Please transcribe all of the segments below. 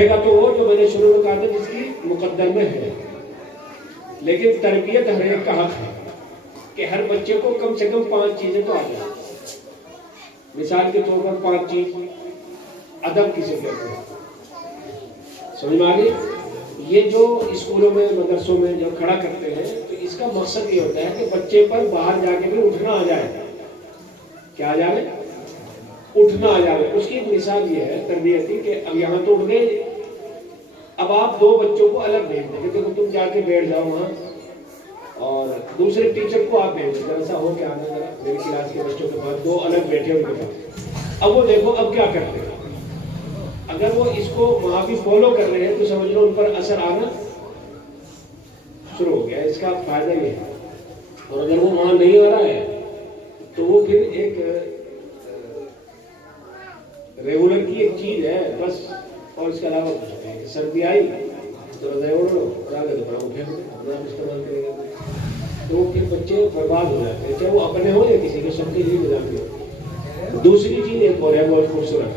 पढ़ेगा तो वो जो मैंने शुरू में कहा था जिसकी मुकद्दर में है। लेकिन तरबियत हर एक का हक है कि हर बच्चे को कम से कम 5 चीजें तो आ जाए। मिसाल के तौर पर 5 चीज अदब किसे कहते हैं, समझ में आ गई? ये जो स्कूलों में मदरसों में जो खड़ा करते हैं तो इसका मकसद ये होता है कि बच्चे पर बाहर जाके भी उठना आ जाए। क्या आ जाए? उठना आ जाए। उसकी एक मिसाल ये है तरबियती कि अब यहाँ तो उठ गए, अब आप 2 बच्चों को अलग भेज देंगे, देखो तुम जाके बैठ जाओ वहाँ और दूसरे टीचर को आप भेज दो, ऐसा हो क्या आना जरा मेरी क्लास के बच्चों के पास 2 अलग बैठे उनके पास। अब वो देखो अब क्या करते हैं, अगर वो इसको वहाँ भी फॉलो कर रहे हैं तो समझ लो उन पर असर आना शुरू हो गया। इसका फायदा ये है। और अगर वो वहाँ नहीं आ रहा है तो वो फिर एक रेगुलर की एक चीज है बस, और इसके अलावा कुछ नहीं। सर्दी आई तो रजाई ओढ़ लो और आगे दोपहर को फेंक दो, इस्तेमाल करेंगे तो वो फिर बच्चे बर्बाद हो जाते हैं, चाहे वो अपने हो या किसी के, सबके लिए बजाते हैं। दूसरी चीज एक और है बहुत खूबसूरत,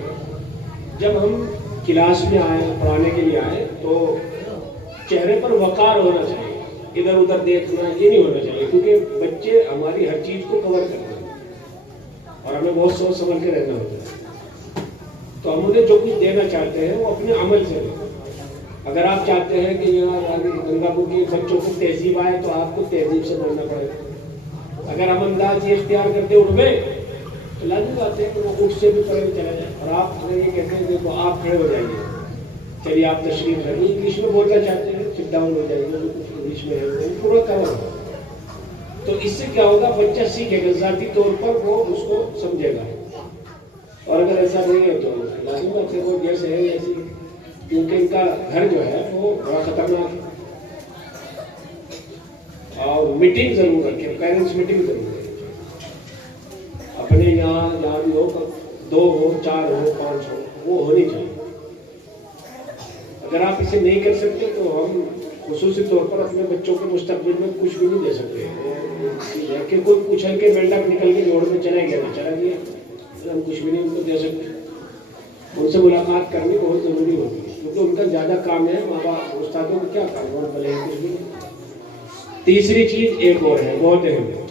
जब हम क्लास में आए पढ़ाने के लिए आए तो चेहरे पर वकार होना चाहिए, इधर उधर देखना ये नहीं होना चाहिए, क्योंकि बच्चे हमारी हर चीज को कवर करते हैं और हमें बहुत सोच समझ के रहना होता है। तो हम उन्हें जो कुछ देना चाहते हैं वो अपने अमल से दें। अगर आप चाहते हैं कि यहाँ गंगापुर के बच्चों को तहजीब आए तो आपको तहजीब से बोलना पड़ेगा। अगर हम अंदाज ये इख्तियार करते उठ गए तो लाजमी बात है कि वो उठ से भी पढ़े चला जाए। और आप अगर ये कहते हैं देखो आप खड़े हो जाइए, चलिए आप तशरीफ रखिए, इंग्लिश में बोलना चाहते हैं सिट डाउन हो जाइए, जो कुछ इंग्लिश में है पूरा कवर हो। तो इससे क्या होगा, बच्चा सीखेगा, ज़ाती तौर पर वो उसको समझेगा। और अगर ऐसा नहीं है तो लाजमी बात है वो जैसे है ऐसी, क्योंकि इनका घर जो है वो बड़ा खतरनाक है। और मीटिंग जरूर रखें, पेरेंट्स मीटिंग जरूर रखें अपने यहाँ जहाँ भी हो, 2 हो 4 हो 5 हो, वो होनी चाहिए। अगर आप इसे नहीं कर सकते तो हम खुसूसी तौर पर अपने बच्चों के मुस्तकबिल में कुछ भी नहीं दे सकते कि कोई पूछल के मेंढक निकल के जोड़ में चला गया तो चला गया, हम कुछ भी नहीं उनको दे सकते। उनसे मुलाकात करनी बहुत ज़रूरी होती है, क्योंकि उनका ज़्यादा काम है, माँ बाप उस्तादों को क्या काम और भले कुछ भी। तीसरी चीज़ एक और है बहुत अहम है,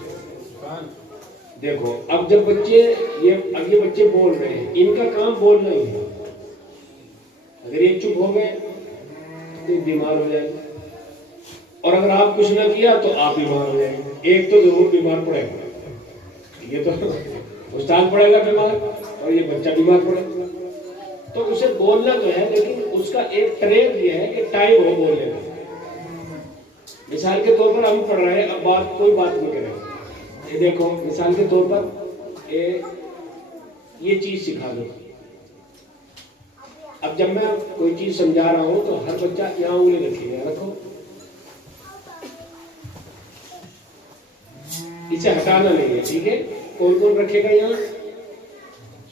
देखो अब जब बच्चे ये बच्चे बोल रहे हैं, इनका काम बोलना ही है। अगर ये चुप हो गए तो बीमार हो जाएंगे, और अगर आप कुछ ना किया तो आप बीमार हो जाएंगे। एक तो जरूर बीमार पड़ेगा, ये तो उस्ताद पड़ेगा बीमार और ये बच्चा बीमार पड़ेगा। तो उसे बोलना तो है, लेकिन उसका एक ट्रेंड ये है कि टाइम हो बोलने का। मिसाल के तौर पर हम पढ़ रहे हैं, अब कोई बात नहीं करें, ये देखो मिसाल के तौर पर ये चीज सिखा दो। अब जब मैं कोई चीज समझा रहा हूं तो हर बच्चा यहाँ उंगली रखिएगा, रखो, इसे हटाना नहीं है, ठीक है? कौन कौन रखेगा यहाँ?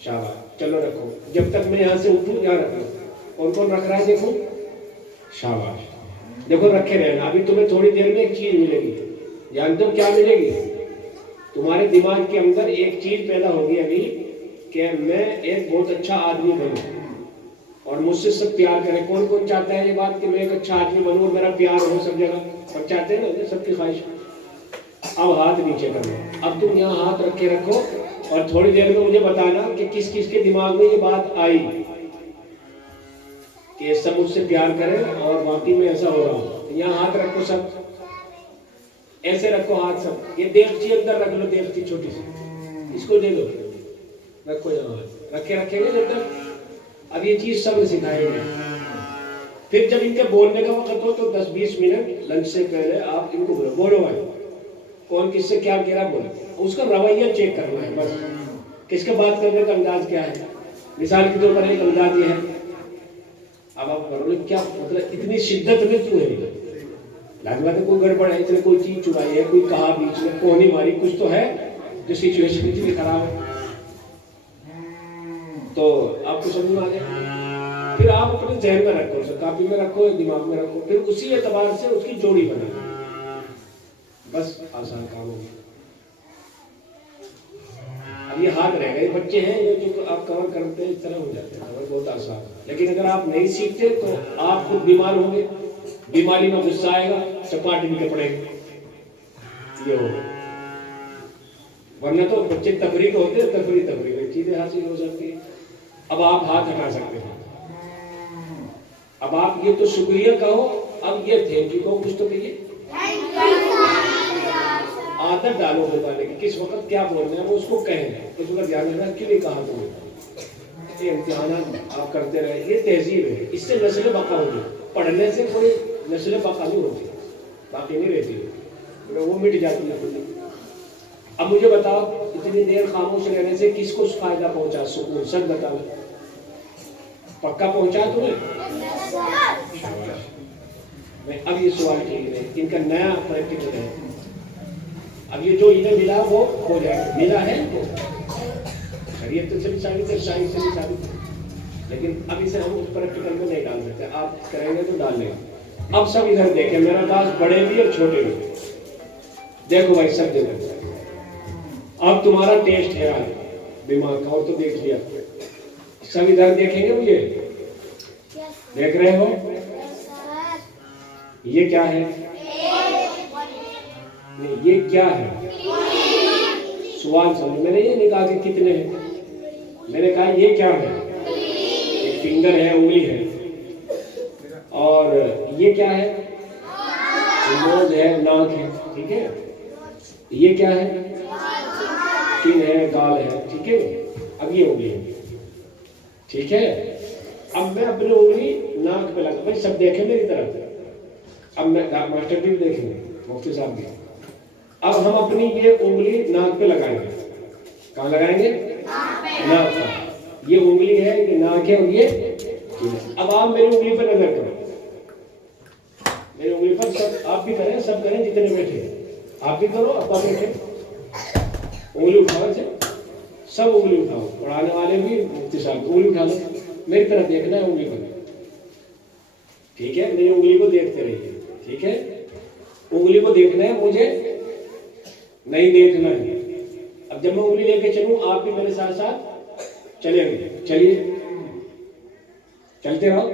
शाबाश, चलो रखो। जब तक मैं यहाँ से उठूं यहाँ रखो। कौन कौन रख रहा है? देखो, शाबाश, देखो रखे रहना। अभी तुम्हें थोड़ी देर में एक चीज मिलेगी, जानते हो क्या मिलेगी? तुम्हारे दिमाग के अंदर एक चीज पैदा होगी अभी कि मैं एक बहुत अच्छा आदमी बनूं और मुझसे सब प्यार करें। कौन कौन चाहता है ये बात कि मैं एक अच्छा आदमी बनूं और मेरा प्यार हो सब जगह? सब चाहते हैं ना, सबकी ख्वाहिश। अब हाथ नीचे करो, अब तुम यहाँ हाथ रखे रखो और थोड़ी देर में मुझे बताना कि किस किस के दिमाग में ये बात आई कि सब मुझसे प्यार करें और वाकई में ऐसा हो रहा हो। यहाँ हाथ रखो, सब ऐसे रखो हाथ सब। ये देवची अंदर रख लो, देवची छोटी सी, इसको दे दो, रखो यहाँ, रखेंगे जब तक। अब ये चीज सब सिखाएंगे। फिर जब इनके बोलने का वक्त हो तो 10-20 मिनट लंच से पहले आप इनको बोलो भाई कौन किससे क्या कह रहा बोलो, उसका रवैया चेक करना है बस, किसके बात करने का अंदाज क्या है। मिसाल के तौर पर एक अंदाज ये है, अब आप करो क्या मतलब इतनी शिद्दत में क्यों है? लगभग है कोई गड़बड़ है, इसने कोई चीज चुराई है, कोई कहा बीच में, कोहनी मारी, कुछ तो है जो सिचुएशन इतनी खराब है। तो आपको समझ में आ गया। फिर आप अपने जहन में रखो, उसे कापी में रखो, दिमाग में रखो, फिर उसी एतबार से उसकी जोड़ी बनाओ, बस आसान काम हो गया। अब ये हाथ रहेगा, ये बच्चे हैं ये जो आप कवर करते हैं इस तरह हो जाते हैं, कवर बहुत आसान है। लेकिन अगर आप नहीं सीखते तो आप खुद बीमार होंगे, बीमारी में गुस्सा आएगा, चपाटी भी पड़ेंगे, ये होगा। वरना तो बच्चे तफरीक होते हैं, तफरी में चीजें हासिल हो सकती है। अब आप हाथ हटा सकते हैं, अब आप ये तो शुक्रिया कहो, अब ये थैंक यू कहो, कुछ तो कहिए। आदत डालो बोलने की, किस वक्त क्या बोलना है वो उसको कहें, तो उसका ध्यान रखना क्यों नहीं कहा तुमने। ये इम्तिहान आप करते रहे, ये तहजीब है, इससे नस्ल बका होगी। पढ़ने से कोई नस्ल बका नहीं होती, बाकी नहीं रहती है, वो मिट जाती है। अब मुझे बताओ, इतनी देर खामोश रहने से किसको फायदा पहुंचा, सुकून, सच बताओ, पक्का पहुंचा तुम्हें? मैं अब ये सवाल ठीक है, इनका नया प्रैक्टिकल है। अब ये जो इन्हें मिला वो हो जाएगा, मिला है तो शरीयत से भी साबित है, साइंस से भी साबित है, लेकिन अब इसे हम उस प्रैक्टिकल में नहीं डाल सकते। आप करेंगे तो डाल लेंगे। अब सब इधर देखें, मेरा पास बड़े भी और छोटे भी, देखो भाई सब देखो। अब तुम्हारा टेस्ट है आज दिमाग का, और तो देख लिया, सब इधर देखेंगे मुझे, देख रहे हो? ये क्या है? नहीं, ये क्या है? सवाल समझो, मैंने ये नहीं कहा कि कितने हैं, मैंने कहा ये क्या है? एक फिंगर है, उंगली है, और ये क्या है? नोज है, नाक है, ठीक है। ये क्या है? स्किन है, गाल है, ठीक है। अब ये उंगली है, ठीक है। अब मैं अपनी उंगली नाक पे लगा, भाई सब देखें मेरी तरफ। अब मैं मास्टर भी देखेंगे, मुफ्ती साहब भी। अब हम अपनी ये उंगली नाक पे लगाएंगे। कहाँ लगाएंगे? नाक पे। ये उंगली है, ये नाक है, और ये। अब आप मेरी उंगली पर नजर करो, मेरी उंगली पर सब आप भी करें, सब करें, जितने बैठे आप भी करो, अब बैठे उंगली उठाओ से, सब उंगली उठाओ, पढ़ाने वाले भी, मुफ्ती साहब उंगली उठा लो, मेरी तरफ देखना है उंगली पर, ठीक है। मेरी उंगली को देखते रहिए, ठीक है। उंगली को देखना है, मुझे नहीं देखना है। अब जब मैं उंगली लेके चलूं, आप भी मेरे साथ साथ चलेंगे, चलिए, चलते रहो।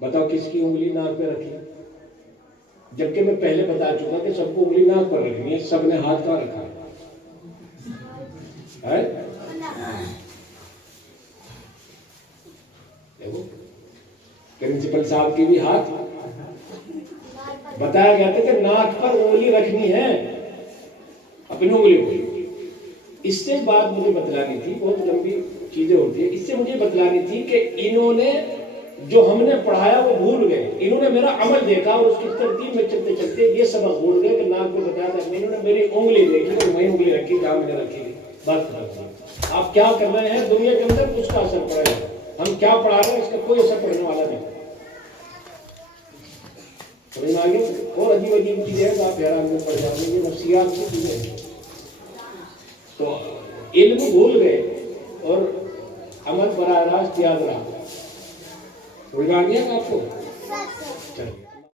बताओ किसकी उंगली नाक पे रखी है? जबकि मैं पहले बता चुका कि सबको उंगली नाक पर रखनी है, सबने हाथ कहाँ रखा है? देखो, प्रिंसिपल साहब की भी हाथ बताया गया था कि नाक पर उंगली रखनी है, अपनी उंगली को। इससे बात मुझे बतलानी थी, बहुत लंबी चीजें होती है, इससे मुझे बतलानी थी कि इन्होंने जो हमने पढ़ाया वो भूल गए, इन्होंने मेरा अमल देखा और उसकी तरतीब में चलते चलते ये सबक भूल गए कि नाक को बताया था, इन्होंने मेरी उंगली देखी और वही उंगली रखी जहां मैंने रखी थी। बस आप क्या कर रहे हैं दुनिया के अंदर, उसका असर पड़ेगा। हम क्या पढ़ा रहे हैं इसका कोई असर पड़ने वाला नहीं। समझ में आ गया? और अजीब अजीब चीजें आप हैरान में पड़ जाओगे, ये नफ्सियात की चीजें। तो इल्म भूल गए और अमल बराह रास्त याद रहा। समझ में आ गया आपको? चलो।